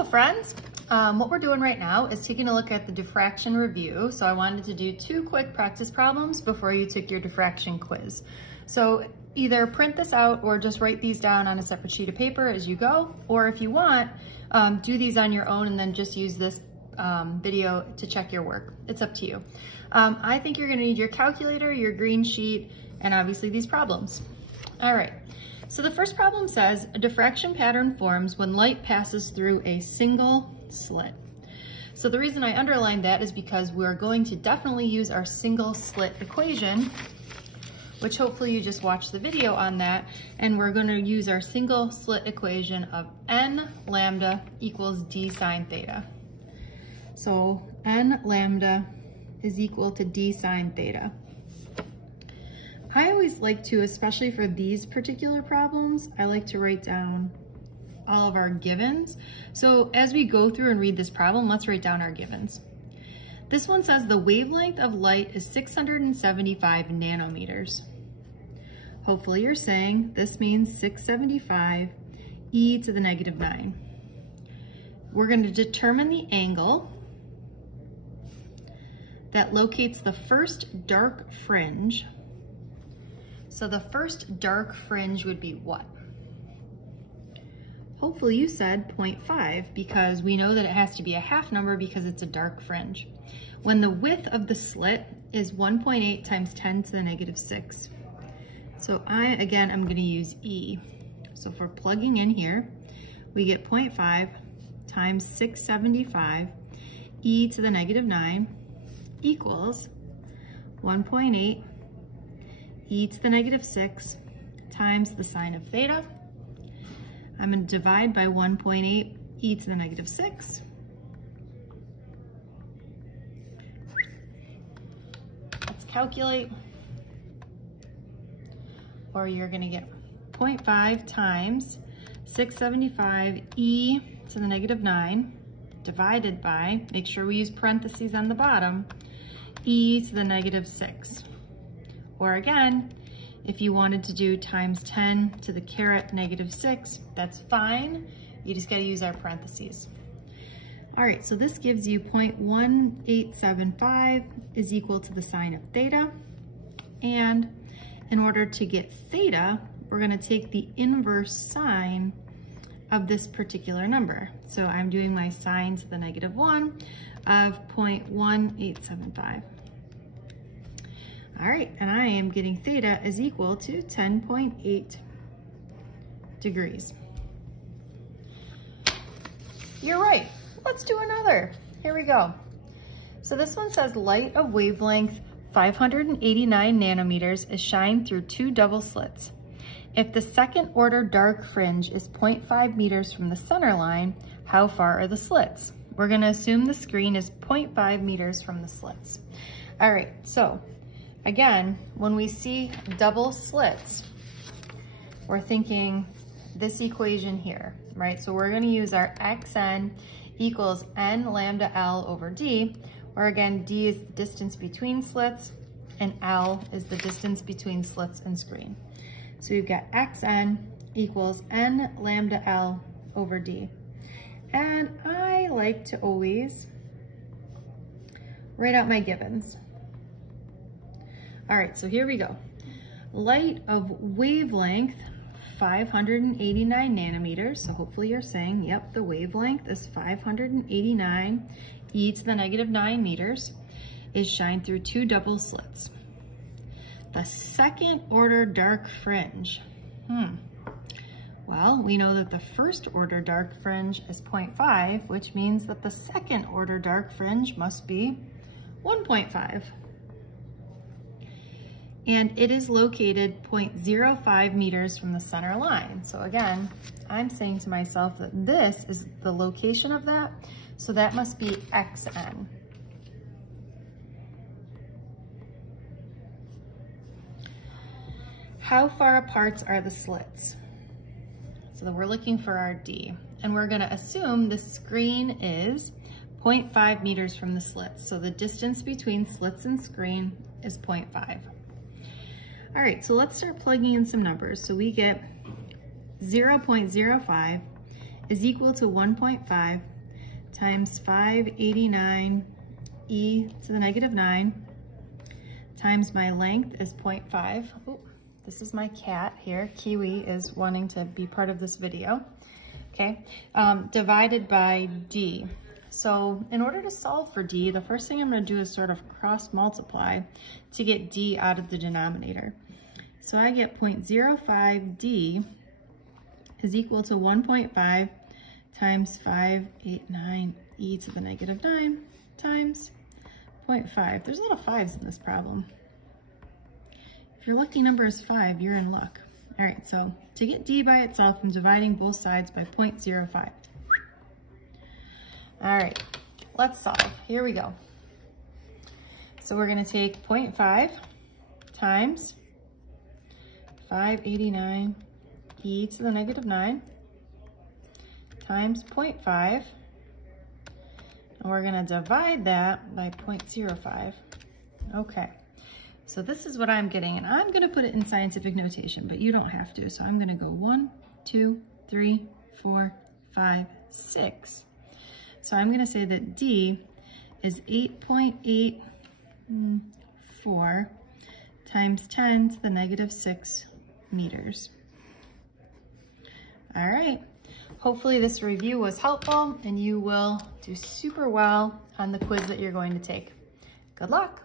Hello friends. What we're doing right now is taking a look at the diffraction review. So I wanted to do 2 quick practice problems before you took your diffraction quiz. So either print this out or just write these down on a separate sheet of paper as you go, or if you want, do these on your own and then just use this video to check your work. It's up to you. I think you're gonna need your calculator, your green sheet, and obviously these problems. All right. So the first problem says a diffraction pattern forms when light passes through a single slit. So the reason I underlined that is because we're going to definitely use our single slit equation, which hopefully you just watched the video on that, and we're going to use our single slit equation of n lambda equals d sine theta. So n lambda is equal to d sine theta. I always like to, especially for these particular problems, I like to write down all of our givens. So as we go through and read this problem, let's write down our givens. This one says the wavelength of light is 675 nanometers. Hopefully you're saying this means 675 e to the negative 9. We're going to determine the angle that locates the first dark fringe. So the first dark fringe would be what? Hopefully you said 0.5 because we know that it has to be a half number because it's a dark fringe. When the width of the slit is 1.8 times 10 to the negative 6. So I'm going to use E. So for plugging in here, we get 0.5 times 675 e to the negative 9 equals 1.8 e to the negative 6 times the sine of theta. I'm going to divide by 1.8 e to the negative 6. Let's calculate. Or you're going to get 0.5 times 675 e to the negative 9 divided by, make sure we use parentheses on the bottom, e to the negative 6. Or again, if you wanted to do times 10 to the caret negative 6, that's fine. You just gotta use our parentheses. All right, so this gives you 0.1875 is equal to the sine of theta. And in order to get theta, we're gonna take the inverse sine of this particular number. So I'm doing my sine to the negative 1 of 0.1875. All right, and I am getting theta is equal to 10.8 degrees. You're right, let's do another. Here we go. So this one says light of wavelength 589 nanometers is shined through 2 double slits. If the second order dark fringe is 0.5 meters from the center line, how far are the slits? We're gonna assume the screen is 0.5 meters from the slits. All right, so again, when we see double slits, we're thinking this equation here, right? So we're gonna use our xn equals n lambda L over d, where again, d is the distance between slits and L is the distance between slits and screen. So we've got xn equals n lambda L over d. And I like to always write out my givens. All right, so here we go. Light of wavelength, 589 nanometers. So hopefully you're saying, yep, the wavelength is 589 e to the negative 9 meters, is shined through 2 double slits. The second order dark fringe. Well, we know that the first order dark fringe is 0.5, which means that the second order dark fringe must be 1.5. And it is located 0.05 meters from the center line. So again, I'm saying to myself that this is the location of that, so that must be xn. How far apart are the slits? So we're looking for our D, and we're gonna assume the screen is 0.5 meters from the slits. So the distance between slits and screen is 0.5. All right, so let's start plugging in some numbers. So we get 0.05 is equal to 1.5 times 589 e to the negative 9 times my length is 0.5. Oh, this is my cat here. Kiwi is wanting to be part of this video. Okay, divided by d. So in order to solve for d, the first thing I'm going to do is sort of cross multiply to get d out of the denominator. So I get 0.05d is equal to 1.5 times 589 e to the negative 9 times 0.5. There's a lot of 5's in this problem. If your lucky number is 5, you're in luck. All right, so to get d by itself, I'm dividing both sides by 0.05. All right, let's solve. Here we go. So we're gonna take 0.5 times 589 e to the negative 9 times 0.5, and we're gonna divide that by 0.05. Okay, so this is what I'm getting, and I'm gonna put it in scientific notation, but you don't have to. So I'm gonna go 1, 2, 3, 4, 5, 6. So I'm gonna say that D is 8.84 times 10 to the negative 6 meters. All right, hopefully this review was helpful and you will do super well on the quiz that you're going to take. Good luck.